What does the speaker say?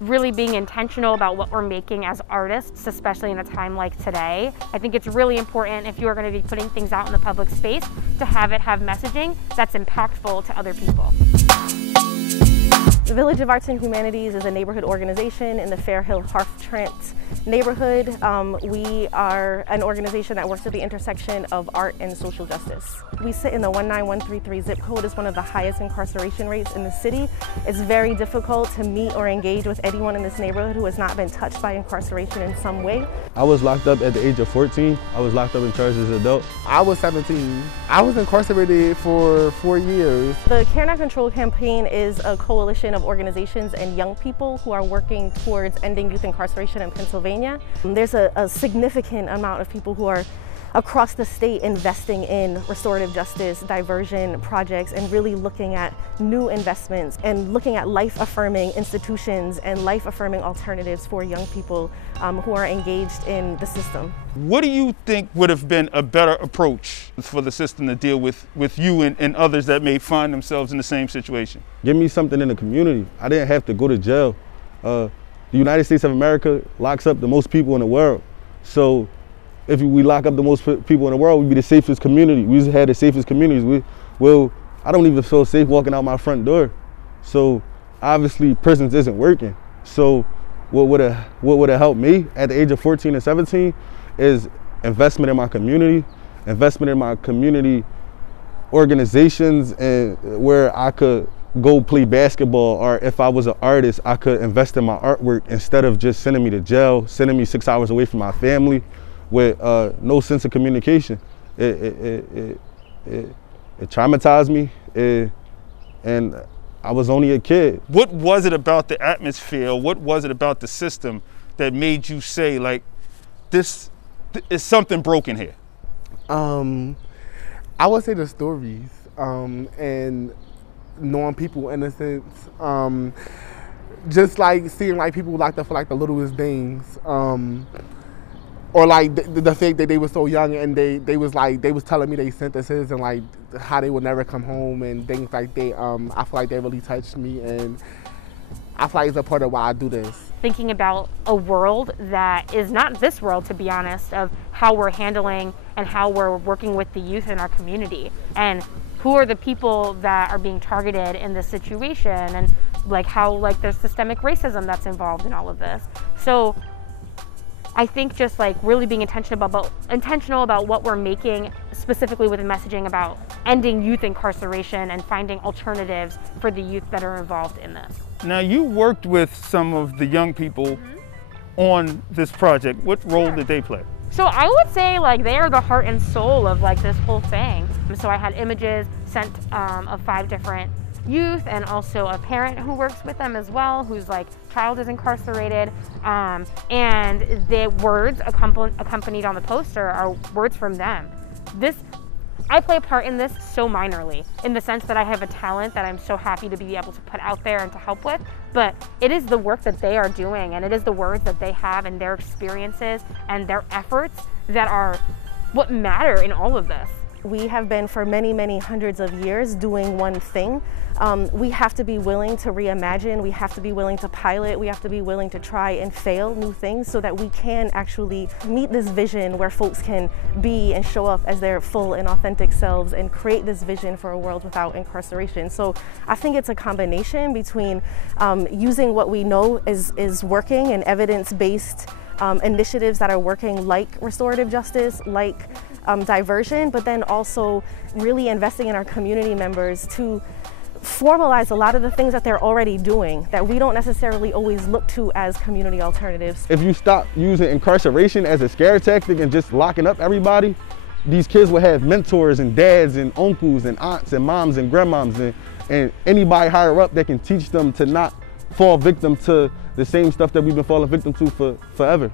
really being intentional about what we're making as artists, especially in a time like today. I think it's really important, if you are going to be putting things out in the public space, to have messaging that's impactful to other people. The Village of Arts and Humanities is a neighborhood organization in the Fairhill-Hartrandt neighborhood. We are an organization that works at the intersection of art and social justice. We sit in the 19133 zip code. Is one of the highest incarceration rates in the city. It's very difficult to meet or engage with anyone in this neighborhood who has not been touched by incarceration in some way. I was locked up at the age of 14. I was locked up and charged as an adult. I was 17. I was incarcerated for 4 years. The Care Not Control campaign is a coalition of organizations and young people who are working towards ending youth incarceration in Pennsylvania. There's a significant amount of people who are across the state investing in restorative justice, diversion projects, and really looking at new investments and looking at life-affirming institutions and life-affirming alternatives for young people who are engaged in the system. What do you think would have been a better approach for the system to deal with you and others that may find themselves in the same situation? Give me something in the community. I didn't have to go to jail. The United States of America locks up the most people in the world. So if we lock up the most people in the world, we'd be the safest community. We used to have the safest communities. I don't even feel safe walking out my front door. So obviously prisons isn't working. So what would have helped me at the age of 14 and 17 is investment in my community organizations, and where I could go play basketball, or if I was an artist, I could invest in my artwork instead of just sending me to jail, sending me 6 hours away from my family with no sense of communication. It traumatized me, and I was only a kid. What was it about the atmosphere, what was it about the system that made you say, like, this is something broken here? I would say the stories, and knowing people innocence, just like seeing like people locked up for like the littlest things, or like the fact that they were so young and they was telling me their sentences and like how they would never come home and things like that. I feel like they really touched me, and I feel like it's a part of why I do this. Thinking about a world that is not this world, to be honest, of how we're handling and how we're working with the youth in our community, and who are the people that are being targeted in this situation, and like how like there's systemic racism that's involved in all of this. So I think just like really being intentional about what we're making, specifically with the messaging about ending youth incarceration and finding alternatives for the youth that are involved in this. Now, you worked with some of the young people on this project. What role did they play? So I would say like they are the heart and soul of like this whole thing. So I had images sent of 5 different youth, and also a parent who works with them as well, whose like child is incarcerated, and the words accompanied on the poster are words from them. I play a part in this so minorly, in the sense that I have a talent that I'm so happy to be able to put out there and to help with, but it is the work that they are doing, and it is the words that they have and their experiences and their efforts that are what matter in all of this. We have been for many, many hundreds of years doing one thing. We have to be willing to reimagine, we have to be willing to pilot, we have to be willing to try and fail new things so that we can actually meet this vision where folks can be and show up as their full and authentic selves and create this vision for a world without incarceration. So I think it's a combination between using what we know is working and evidence-based initiatives that are working, like restorative justice, like diversion, but then also really investing in our community members to formalize a lot of the things that they're already doing that we don't necessarily always look to as community alternatives. If you stop using incarceration as a scare tactic and just locking up everybody, these kids will have mentors and dads and uncles and aunts and moms and grandmoms and anybody higher up that can teach them to not fall victim to the same stuff that we've been falling victim to for forever.